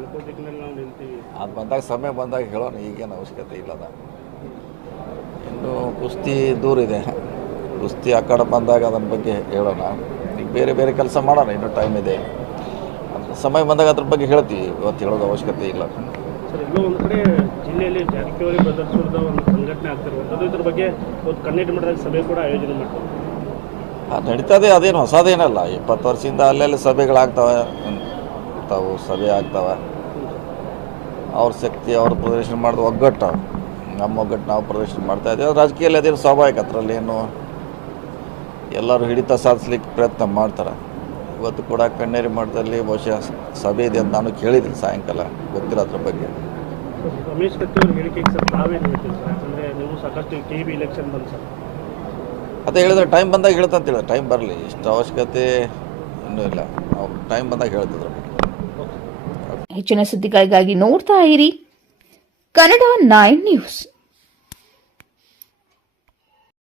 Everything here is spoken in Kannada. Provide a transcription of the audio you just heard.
ನಾಲ್ಕು ದಿಕ್ಕಿನಲ್ಲಿ ನಾವು ನಿಲ್ತೀವಿ. ಅದು ಬಂದಾಗ ಸಮಯ ಬಂದಾಗ ಹೇಳೋಣ, ಈಗೇನು ಅವಶ್ಯಕತೆ ಇಲ್ಲದ. ಇನ್ನು ಕುಸ್ತಿ ದೂರ ಇದೆ, ಕುಸ್ತಿ ಆ ಕಡೆ ಬಂದಾಗ ಅದರ ಬಗ್ಗೆ ಹೇಳೋಣ. ಈಗ ಬೇರೆ ಬೇರೆ ಕೆಲಸ ಮಾಡೋಣ, ಇನ್ನೂ ಟೈಮ್ ಇದೆ. ಸಮಯ ಬಂದಾಗ ಅದ್ರ ಬಗ್ಗೆ ಹೇಳ್ತೀವಿ, ಇವತ್ತು ಹೇಳೋದು ಅವಶ್ಯಕತೆ ಇಲ್ಲ. ಸರ್, ಇನ್ನೂ ಒಂದು ಕಡೆ ಜಿಲ್ಲೆಯಲ್ಲಿ ಜಾರಕಿಹೊಳಿ ಬ್ರದರ್ಸ್ ಅವ್ರದ್ದು ಒಂದು ಸಂಘಟನೆ ಆಗ್ತಿರುವಂಥದ್ದು, ಇದ್ರ ಬಗ್ಗೆ ಒಂದು ಕಣ್ಣೆಟ್ಟು ಮಟ್ಟದಾಗ ಸಭೆ ಕೂಡ ಆಯೋಜನೆ ಮಾಡ್ತಾರೆ. ನಡೀತದೆ, ಅದೇನು ಹೊಸದೇನಲ್ಲ. 20 ವರ್ಷದಿಂದ ಅಲ್ಲೆಲ್ಲಿ ಸಭೆಗಳಾಗ್ತವೆ, ತಾವು ಸಭೆ ಆಗ್ತವೆ. ಅವ್ರ ಶಕ್ತಿ ಅವ್ರ ಪ್ರದರ್ಶನ ಮಾಡಿದ ಒಗ್ಗಟ್ಟು, ನಮ್ಮ ಒಗ್ಗಟ್ಟು ನಾವು ಪ್ರದರ್ಶನ ಮಾಡ್ತಾ ಇದ್ದೀವಿ. ರಾಜಕೀಯದಲ್ಲಿ ಅದೇನು ಸ್ವಾಭಾವಿಕ, ಅದರಲ್ಲಿ ಏನು ಎಲ್ಲರೂ ಹಿಡಿತ ಸಾಧಿಸ್ಲಿಕ್ಕೆ ಪ್ರಯತ್ನ ಮಾಡ್ತಾರೆ. ಇವತ್ತು ಕೂಡ ಕಣ್ಣೇರಿ ಮಠದಲ್ಲಿ ಬಹುಶಃ ಸಭೆ ಇದೆ ಅಂತ ನಾನು ಕೇಳಿದ್ದೀನಿ ಸಾಯಂಕಾಲ, ಗೊತ್ತಿಲ್ಲ ಅದ್ರ ಬಗ್ಗೆ. ರಮೇಶ್ ಕತ್ತಿ ಅವ್ರ ಹೇಳಿಕೆಗೆ ಸರ್ ತಾವೇನು ಹೇಳ್ತೀವಿ ಸರ್? ಯಾಕಂದರೆ ನೀವು ಸಾಕಷ್ಟು ಕೆ ಬಿ ಇಲೆಕ್ಷನ್ ಬಂದು ಸರ್, ಅದೇ ಹೇಳಿದ್ರೆ ಟೈಮ್ ಬಂದಾಗ ಹೇಳ್ತಂತ ಹೇಳಿದ್ರೆ, ಟೈಮ್ ಬರಲಿ, ಇಷ್ಟು ಅವಶ್ಯಕತೆ ಇನ್ನೂ ಇಲ್ಲ. ನಾವು ಟೈಮ್ ಬಂದಾಗ ಹೇಳ್ತಿದ್ರು. ಹೆಚ್ಚಿನ ಸುದ್ದಿಗಳಿಗಾಗಿ ನೋಡ್ತಾ ಇರಿ ಕನ್ನಡ 9 ನ್ಯೂಸ್.